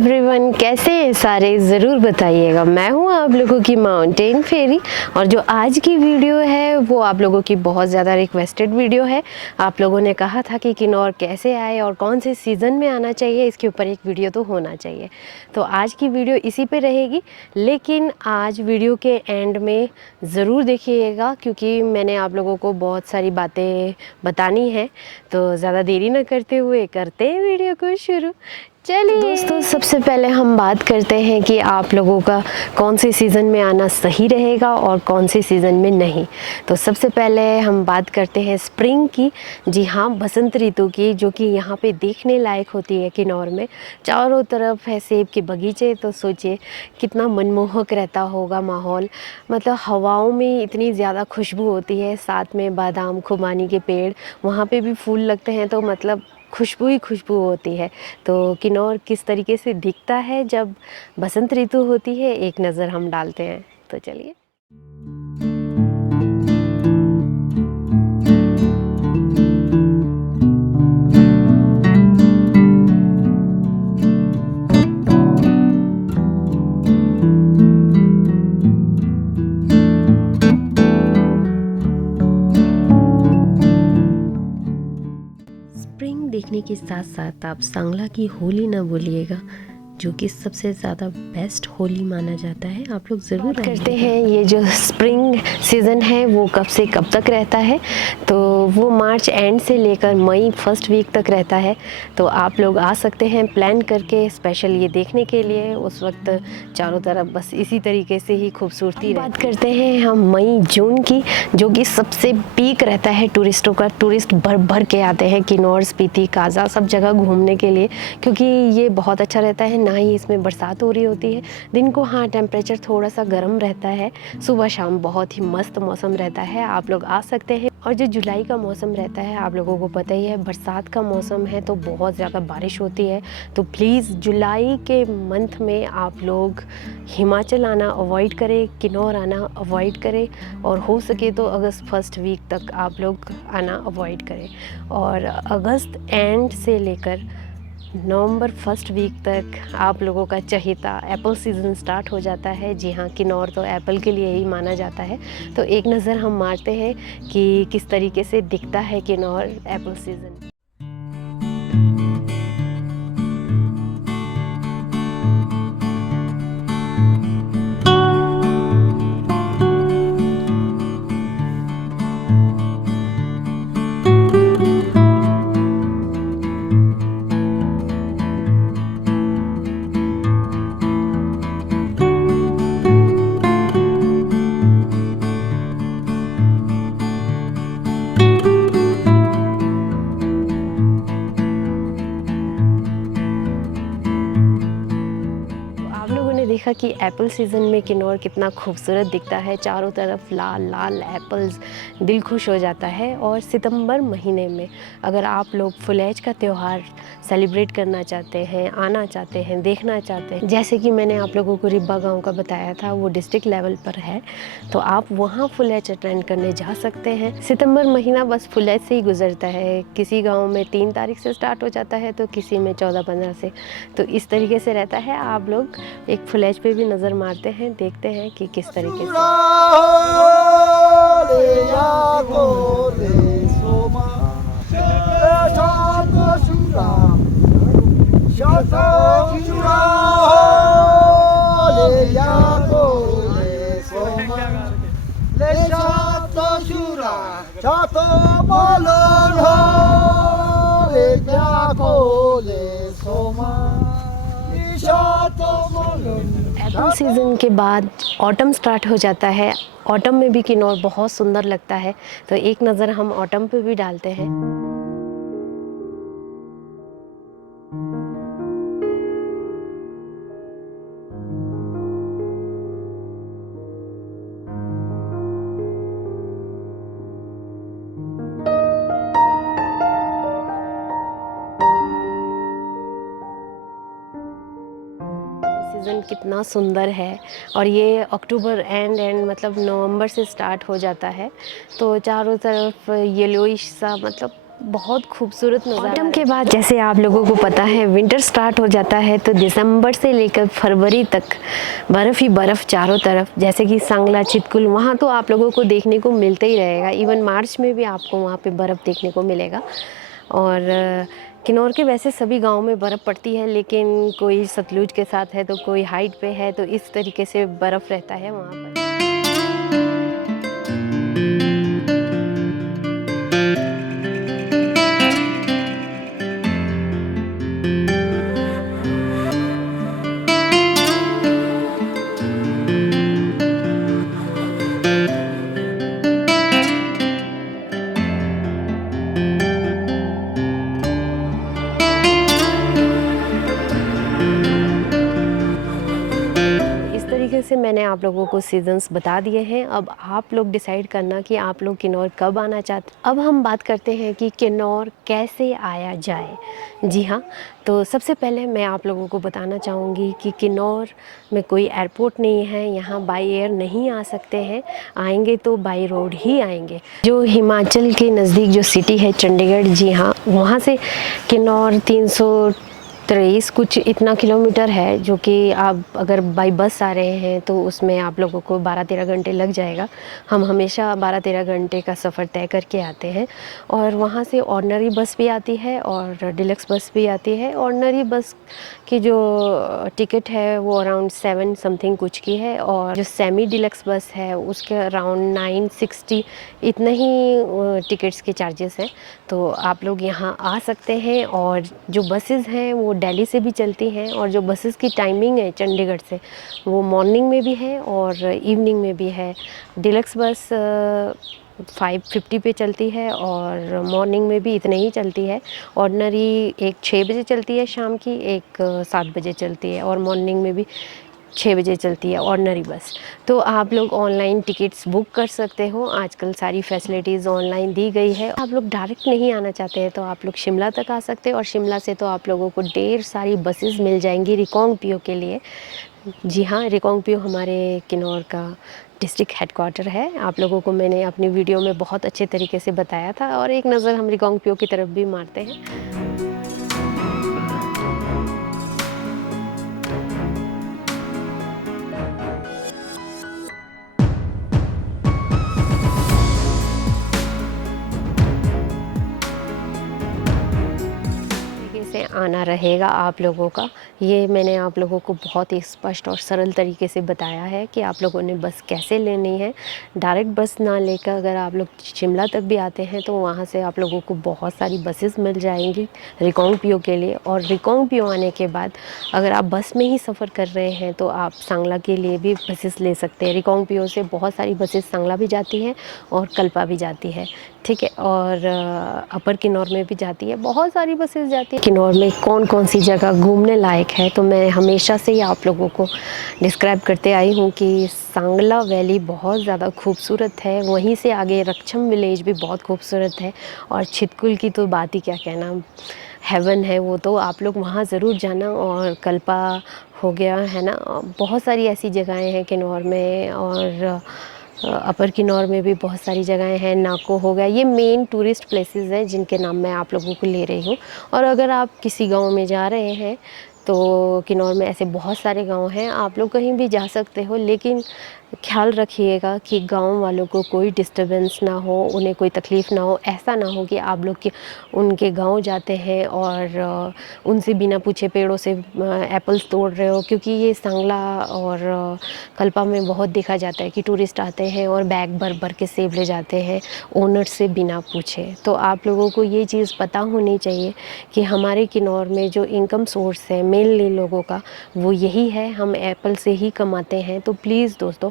Everyone, कैसे हैं सारे ज़रूर बताइएगा। मैं हूं आप लोगों की माउंटेन फेरी और जो आज की वीडियो है वो आप लोगों की बहुत ज़्यादा रिक्वेस्टेड वीडियो है। आप लोगों ने कहा था कि किन्नौर कैसे आए और कौन से सीज़न में आना चाहिए, इसके ऊपर एक वीडियो तो होना चाहिए। तो आज की वीडियो इसी पे रहेगी, लेकिन आज वीडियो के एंड में ज़रूर देखिएगा क्योंकि मैंने आप लोगों को बहुत सारी बातें बतानी है। तो ज़्यादा देरी न करते हुए करते हैं वीडियो को शुरू। चलिए दोस्तों, सबसे पहले हम बात करते हैं कि आप लोगों का कौन से सीज़न में आना सही रहेगा और कौन से सीज़न में नहीं। तो सबसे पहले हम बात करते हैं स्प्रिंग की। जी हाँ, बसंत ऋतु की, जो कि यहाँ पे देखने लायक होती है। किन्नौर में चारों तरफ है सेब के बगीचे, तो सोचिए कितना मनमोहक रहता होगा माहौल। मतलब हवाओं में इतनी ज़्यादा खुशबू होती है, साथ में बादाम खुबानी के पेड़, वहाँ पे भी फूल लगते हैं, तो मतलब खुशबू ही खुशबू होती है। तो किन्नौर किस तरीके से दिखता है जब बसंत ऋतु होती है, एक नज़र हम डालते हैं। तो चलिए। स्प्रिंग देखने के साथ साथ आप सांगला की होली ना भूलिएगा, जो कि सबसे ज़्यादा बेस्ट होली माना जाता है। आप लोग ज़रूर करते हैं। ये जो स्प्रिंग सीज़न है वो कब से कब तक रहता है, तो वो मार्च एंड से लेकर मई फर्स्ट वीक तक रहता है। तो आप लोग आ सकते हैं प्लान करके स्पेशल ये देखने के लिए। उस वक्त चारों तरफ बस इसी तरीके से ही खूबसूरती। बात करते हैं हम मई जून की, जो कि सबसे पीक रहता है टूरिस्टों का। टूरिस्ट भर भर के आते हैं किन्नौर, स्पीति, काजा सब जगह घूमने के लिए, क्योंकि ये बहुत अच्छा रहता है। ना ही इसमें बरसात हो रही होती है। दिन को हाँ टेम्परेचर थोड़ा सा गर्म रहता है, सुबह शाम बहुत ही मस्त मौसम रहता है। आप लोग आ सकते हैं। और जो जुलाई का मौसम रहता है, आप लोगों को पता ही है, बरसात का मौसम है तो बहुत ज़्यादा बारिश होती है। तो प्लीज़ जुलाई के मंथ में आप लोग हिमाचल आना अवॉइड करें, किन्नौर आना अवॉइड करें, और हो सके तो अगस्त फर्स्ट वीक तक आप लोग आना अवॉइड करें। और अगस्त एंड से लेकर नवंबर फर्स्ट वीक तक आप लोगों का चहेता एप्पल सीज़न स्टार्ट हो जाता है। जी हाँ, किन्नौर तो एप्पल के लिए ही माना जाता है। तो एक नज़र हम मारते हैं कि किस तरीके से दिखता है किन्नौर एप्पल सीज़न। देखा कि एप्पल सीज़न में किन्नौर कितना खूबसूरत दिखता है। चारों तरफ लाल लाल एप्पल्स, दिल खुश हो जाता है। और सितंबर महीने में अगर आप लोग फुलेज का त्यौहार सेलिब्रेट करना चाहते हैं, आना चाहते हैं, देखना चाहते हैं, जैसे कि मैंने आप लोगों को रिब्बा गांव का बताया था, वो डिस्ट्रिक्ट लेवल पर है, तो आप वहाँ फुलेज अटेंड करने जा सकते हैं। सितंबर महीना बस फुलेज से ही गुजरता है। किसी गाँव में 3 तारीख से स्टार्ट हो जाता है, तो किसी में 14-15 से। तो इस तरीके से रहता है। आप लोग एक फुलेज पे भी नज़र मारते हैं, देखते हैं कि किस तरीके से। एप्पल सीज़न के बाद ऑटम स्टार्ट हो जाता है। ऑटम में भी किन्नौर बहुत सुंदर लगता है। तो एक नज़र हम ऑटम पे भी डालते हैं। सीज़न कितना सुंदर है। और ये अक्टूबर एंड मतलब नवंबर से स्टार्ट हो जाता है। तो चारों तरफ येलोइश सा, मतलब बहुत खूबसूरत नज़ारा। ऑटम के बाद जैसे आप लोगों को पता है विंटर स्टार्ट हो जाता है, तो दिसंबर से लेकर फरवरी तक बर्फ़ ही बर्फ़ चारों तरफ, जैसे कि सांगला, चितकुल, वहाँ तो आप लोगों को देखने को मिलता ही रहेगा। इवन मार्च में भी आपको वहाँ पे बर्फ़ देखने को मिलेगा। और किन्नौर के वैसे सभी गाँव में बर्फ़ पड़ती है, लेकिन कोई सतलुज के साथ है तो कोई हाइट पे है, तो इस तरीके से बर्फ़ रहता है वहाँ पर। से मैंने आप लोगों को सीजन्स बता दिए हैं। अब आप लोग डिसाइड करना कि आप लोग किन्नौर कब आना चाहते हैं। अब हम बात करते हैं कि किन्नौर कैसे आया जाए। जी हाँ, तो सबसे पहले मैं आप लोगों को बताना चाहूँगी कि किन्नौर में कोई एयरपोर्ट नहीं है, यहाँ बाय एयर नहीं आ सकते हैं, आएंगे तो बाय रोड ही आएंगे। जो हिमाचल के नज़दीक जो सिटी है चंडीगढ़, जी हाँ, वहाँ से किन्नौर 323 कुछ इतना किलोमीटर है, जो कि आप अगर बाई बस आ रहे हैं तो उसमें आप लोगों को 12-13 घंटे लग जाएगा। हम हमेशा 12-13 घंटे का सफ़र तय करके आते हैं। और वहाँ से ऑर्डिनरी बस भी आती है और डिलक्स बस भी आती है। ऑर्डिनरी बस की जो टिकट है वो अराउंड 7 समथिंग कुछ की है, और जो सेमी डिलक्स बस है उसके अराउंड 960 इतने ही टिकट्स के चार्जेस हैं। तो आप लोग यहाँ आ सकते हैं। और जो बसेस हैं वो दिल्ली से भी चलती हैं, और जो बसेस की टाइमिंग है चंडीगढ़ से वो मॉर्निंग में भी है और इवनिंग में भी है। डिलक्स बस 5:50 पे चलती है और मॉर्निंग में भी इतने ही चलती है। ऑर्डिनरी एक 6 बजे चलती है शाम की, एक 7 बजे चलती है, और मॉर्निंग में भी 6 बजे चलती है ऑर्डिनरी बस। तो आप लोग ऑनलाइन टिकट्स बुक कर सकते हो, आजकल सारी फैसिलिटीज़ ऑनलाइन दी गई है। आप लोग डायरेक्ट नहीं आना चाहते हैं तो आप लोग शिमला तक आ सकते हैं, और शिमला से तो आप लोगों को ढेर सारी बसेस मिल जाएंगी रिकांगपिओ के लिए। जी हाँ, रिकांगपिओ हमारे किन्नौर का डिस्ट्रिक्ट हेडक्वार्टर है। आप लोगों को मैंने अपनी वीडियो में बहुत अच्छे तरीके से बताया था, और एक नज़र हम रिकांगपिओ की तरफ भी मारते हैं। से आना रहेगा आप लोगों का, ये मैंने आप लोगों को बहुत ही स्पष्ट और सरल तरीके से बताया है कि आप लोगों ने बस कैसे लेनी है। डायरेक्ट बस ना लेकर अगर आप लोग शिमला तक भी आते हैं तो वहाँ से आप लोगों को बहुत सारी बसेस मिल जाएंगी रिकांगपिओ के लिए। और रिकांगपिओ आने के बाद अगर आप बस में ही सफ़र कर रहे हैं तो आप सांगला के लिए भी बसेस ले सकते हैं। रिकांगपिओ से बहुत सारी बसेस सांगला भी जाती हैं और कल्पा भी जाती है, ठीक है, और अपर किन्नौर में भी जाती है, बहुत सारी बसेस जाती है। किन्नौर में कौन कौन सी जगह घूमने लायक है तो मैं हमेशा से ही आप लोगों को डिस्क्राइब करते आई हूँ कि सांगला वैली बहुत ज़्यादा खूबसूरत है, वहीं से आगे रक्षम विलेज भी बहुत खूबसूरत है, और छितकुल की तो बात ही क्या कहना, हेवन है वो, तो आप लोग वहाँ ज़रूर जाना। और कल्पा हो गया है ना, बहुत सारी ऐसी जगहें हैं किन्नौर में, और अपर किन्नौर में भी बहुत सारी जगहें हैं। नाको हो गया, ये मेन टूरिस्ट प्लेसेस हैं जिनके नाम मैं आप लोगों को ले रही हूँ। और अगर आप किसी गांव में जा रहे हैं तो किन्नौर में ऐसे बहुत सारे गांव हैं, आप लोग कहीं भी जा सकते हो, लेकिन ख्याल रखिएगा कि गांव वालों को कोई डिस्टरबेंस ना हो, उन्हें कोई तकलीफ़ ना हो। ऐसा ना हो कि आप लोग के उनके गांव जाते हैं और उनसे बिना पूछे पेड़ों से एप्पल्स तोड़ रहे हो, क्योंकि ये सांगला और कल्पा में बहुत देखा जाता है कि टूरिस्ट आते हैं और बैग भर भर के सेब ले जाते हैं ओनर से बिना पूछे। तो आप लोगों को ये चीज़ पता होनी चाहिए कि हमारे किन्नौर में जो इनकम सोर्स है मेनली लोगों का वो यही है, हम एप्पल से ही कमाते हैं। तो प्लीज़ दोस्तों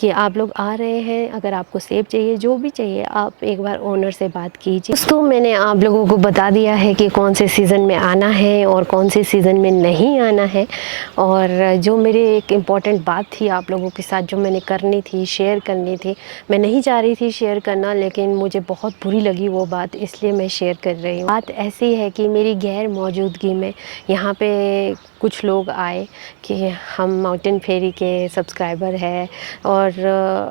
कि आप लोग आ रहे हैं, अगर आपको सेब चाहिए, जो भी चाहिए, आप एक बार ओनर से बात कीजिए। दोस्तों मैंने आप लोगों को बता दिया है कि कौन से सीज़न में आना है और कौन से सीज़न में नहीं आना है। और जो मेरे एक इम्पॉर्टेंट बात थी आप लोगों के साथ जो मैंने करनी थी, शेयर करनी थी, मैं नहीं चाह रही थी शेयर करना, लेकिन मुझे बहुत बुरी लगी वो बात, इसलिए मैं शेयर कर रही हूँ। बात ऐसी है कि मेरी गैर मौजूदगी में यहाँ पे कुछ लोग आए कि हम माउंटेन फेरी के सब्सक्राइबर हैं, और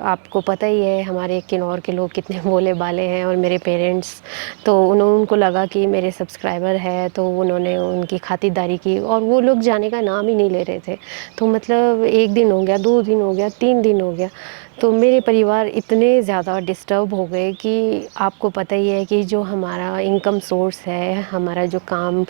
आपको पता ही है हमारे किन्नौर के लोग कितने भोले भाले हैं, और मेरे पेरेंट्स तो उनको लगा कि मेरे सब्सक्राइबर है, तो उन्होंने उनकी खातिरदारी की, और वो लोग जाने का नाम ही नहीं ले रहे थे। तो मतलब 1 दिन हो गया, 2 दिन हो गया, 3 दिन हो गया, तो मेरे परिवार इतने ज़्यादा डिस्टर्ब हो गए कि आपको पता ही है कि जो हमारा इनकम सोर्स है, हमारा जो काम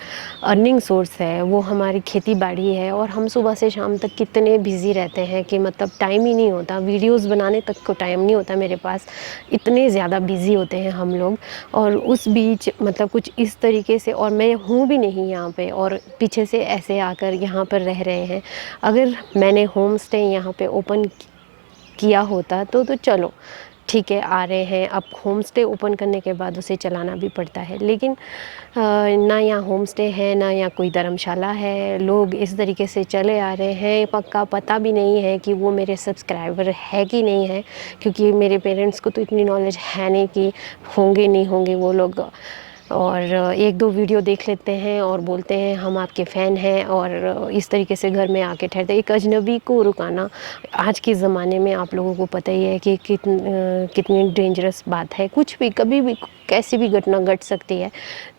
अर्निंग सोर्स है, वो हमारी खेती बाड़ी है, और हम सुबह से शाम तक कितने बिज़ी रहते हैं कि मतलब टाइम ही नहीं होता, वीडियोस बनाने तक को टाइम नहीं होता मेरे पास, इतने ज़्यादा बिज़ी होते हैं हम लोग। और उस बीच मतलब कुछ इस तरीके से, और मैं हूँ भी नहीं यहाँ पे, और पीछे से ऐसे आकर यहाँ पर रह रहे हैं। अगर मैंने होम स्टे यहाँ पे ओपन किया होता तो चलो ठीक है, आ रहे हैं, अब होम स्टे ओपन करने के बाद उसे चलाना भी पड़ता है, लेकिन ना यहाँ होम स्टे है, ना यहाँ कोई धर्मशाला है, लोग इस तरीके से चले आ रहे हैं, पक्का पता भी नहीं है कि वो मेरे सब्सक्राइबर है कि नहीं है, क्योंकि मेरे पेरेंट्स को तो इतनी नॉलेज है नहीं कि होंगे नहीं होंगे वो लोग, और 1-2 वीडियो देख लेते हैं और बोलते हैं हम आपके फ़ैन हैं, और इस तरीके से घर में आके ठहरते। एक अजनबी को रुकाना आज के ज़माने में आप लोगों को पता ही है कि कितनी डेंजरस बात है, कुछ भी कभी भी कैसी भी घटना घट सकती है।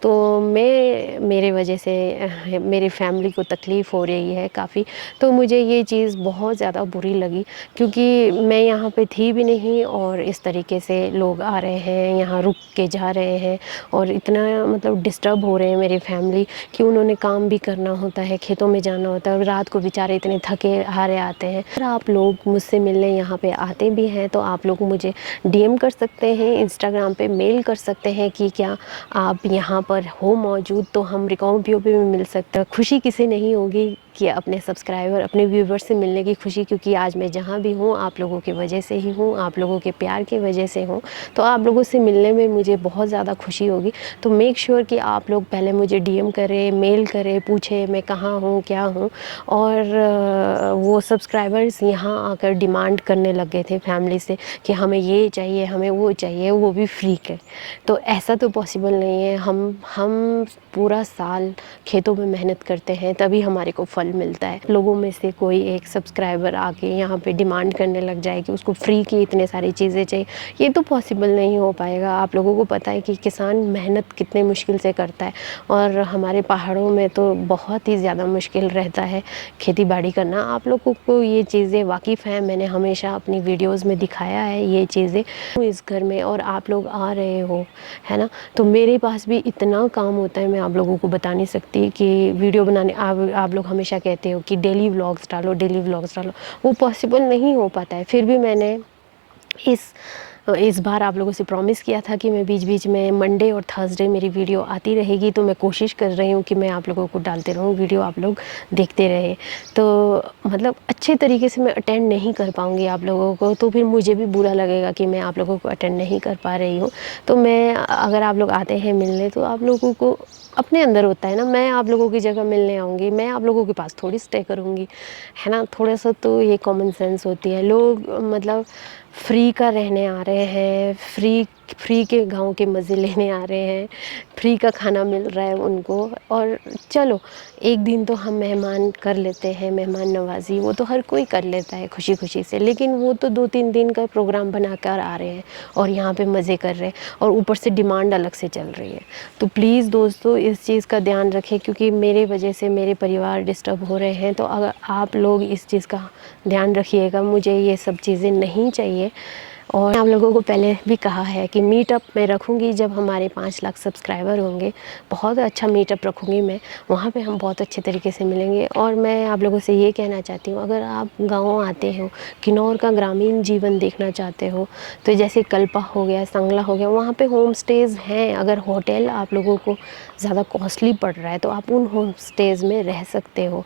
तो मेरे वजह से मेरी फैमिली को तकलीफ़ हो रही है काफ़ी, तो मुझे ये चीज़ बहुत ज़्यादा बुरी लगी, क्योंकि मैं यहाँ पे थी भी नहीं, और इस तरीके से लोग आ रहे हैं, यहाँ रुक के जा रहे हैं, और इतना मतलब डिस्टर्ब हो रहे हैं मेरी फैमिली कि उन्होंने काम भी करना होता है, खेतों में जाना होता है, रात को बेचारे इतने थके हारे आते हैं। अगर आप लोग मुझसे मिलने यहाँ पे आते भी हैं तो आप लोग मुझे डीएम कर सकते हैं, इंस्टाग्राम पे मेल कर सकते हैं कि क्या आप यहाँ पर हो मौजूद, तो हम रिकाउंटियों पे भी मिल सकते हैं। खुशी किसे नहीं होगी कि अपने सब्सक्राइबर, अपने व्यूवर्स से मिलने की खुशी, क्योंकि आज मैं जहाँ भी हूँ आप लोगों की वजह से ही हूँ, आप लोगों के प्यार की वजह से हूँ, तो आप लोगों से मिलने में मुझे बहुत ज़्यादा खुशी होगी। तो मेक श्योर कि आप लोग पहले मुझे डीएम करें, मेल करें, पूछें मैं कहाँ हूँ, क्या हूँ। और वो सब्सक्राइबर्स यहाँ आकर डिमांड करने लग गए थे फैमिली से कि हमें ये चाहिए, हमें वो चाहिए, वो भी फ्री के। तो ऐसा तो पॉसिबल नहीं है, हम पूरा साल खेतों में मेहनत करते हैं तभी हमारे को फल मिलता है। लोगों में से कोई एक सब्सक्राइबर आके यहाँ पे डिमांड करने लग जाए कि उसको फ्री की इतने सारी चीज़ें चाहिए, ये तो पॉसिबल नहीं हो पाएगा। आप लोगों को पता है कि किसान मेहनत कितने मुश्किल से करता है, और हमारे पहाड़ों में तो बहुत ही ज़्यादा मुश्किल रहता है खेती बाड़ी करना। आप लोगों को ये चीज़ें वाकिफ़ हैं, मैंने हमेशा अपनी वीडियोज़ में दिखाया है ये चीज़ें इस घर में, और आप लोग आ रहे हो, है ना। तो मेरे पास भी इतना काम होता है, मैं आप लोगों को बता नहीं सकती कि वीडियो बनाने आप लोग हमेशा कहते हो कि डेली व्लॉग्स डालो, डेली व्लॉग्स डालो, वो पॉसिबल नहीं हो पाता है। फिर भी मैंने इस बार आप लोगों से प्रॉमिस किया था कि मैं बीच बीच में मंडे और थर्सडे मेरी वीडियो आती रहेगी, तो मैं कोशिश कर रही हूँ कि मैं आप लोगों को डालते रहूँ वीडियो, आप लोग देखते रहे। तो मतलब अच्छे तरीके से मैं अटेंड नहीं कर पाऊँगी आप लोगों को, तो फिर मुझे भी बुरा लगेगा कि मैं आप लोगों को अटेंड नहीं कर पा रही हूँ। तो मैं अगर आप लोग आते हैं मिलने, तो आप लोगों को अपने अंदर होता है ना, मैं आप लोगों की जगह मिलने आऊँगी, मैं आप लोगों के पास थोड़ी स्टे करूँगी, है ना। थोड़ा सा तो ये कॉमन सेंस होती है। लोग मतलब फ्री का रहने आ रहे हैं, फ्री के गाँव के मज़े लेने आ रहे हैं, फ्री का खाना मिल रहा है उनको, और चलो एक दिन तो हम मेहमान कर लेते हैं, मेहमान नवाज़ी वो तो हर कोई कर लेता है खुशी खुशी से, लेकिन वो तो 2-3 दिन का प्रोग्राम बनाकर आ रहे हैं और यहाँ पे मज़े कर रहे हैं, और ऊपर से डिमांड अलग से चल रही है। तो प्लीज़ दोस्तों इस चीज़ का ध्यान रखें, क्योंकि मेरे वजह से मेरे परिवार डिस्टर्ब हो रहे हैं। तो अगर आप लोग इस चीज़ का ध्यान रखिएगा, मुझे ये सब चीज़ें नहीं चाहिए। और आप लोगों को पहले भी कहा है कि मीटअप मैं रखूँगी जब हमारे 5 लाख सब्सक्राइबर होंगे, बहुत अच्छा मीटअप रखूँगी मैं, वहाँ पे हम बहुत अच्छे तरीके से मिलेंगे। और मैं आप लोगों से ये कहना चाहती हूँ, अगर आप गाँव आते हो, किन्नौर का ग्रामीण जीवन देखना चाहते हो, तो जैसे कल्पा हो गया, संगला हो गया, वहाँ पे होम स्टेज़ हैं। अगर होटल आप लोगों को ज़्यादा कॉस्टली पड़ रहा है तो आप उन होम स्टेज़ में रह सकते हो,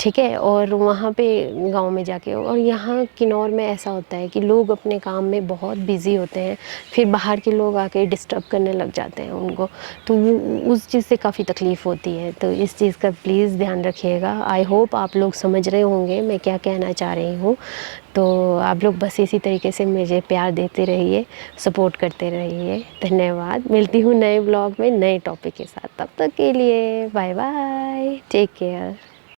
ठीक है। और वहाँ पे गाँव में जाके, और यहाँ किन्नौर में ऐसा होता है कि लोग अपने काम में बहुत बिज़ी होते हैं, फिर बाहर के लोग आके डिस्टर्ब करने लग जाते हैं उनको, तो वो उस चीज़ से काफ़ी तकलीफ़ होती है। तो इस चीज़ का प्लीज़ ध्यान रखिएगा। आई होप आप लोग समझ रहे होंगे मैं क्या कहना चाह रही हूँ। तो आप लोग बस इसी तरीके से मुझे प्यार देते रहिए, सपोर्ट करते रहिए। धन्यवाद। मिलती हूँ नए ब्लॉग में नए टॉपिक के साथ, तब तक के लिए बाय बाय, टेक केयर।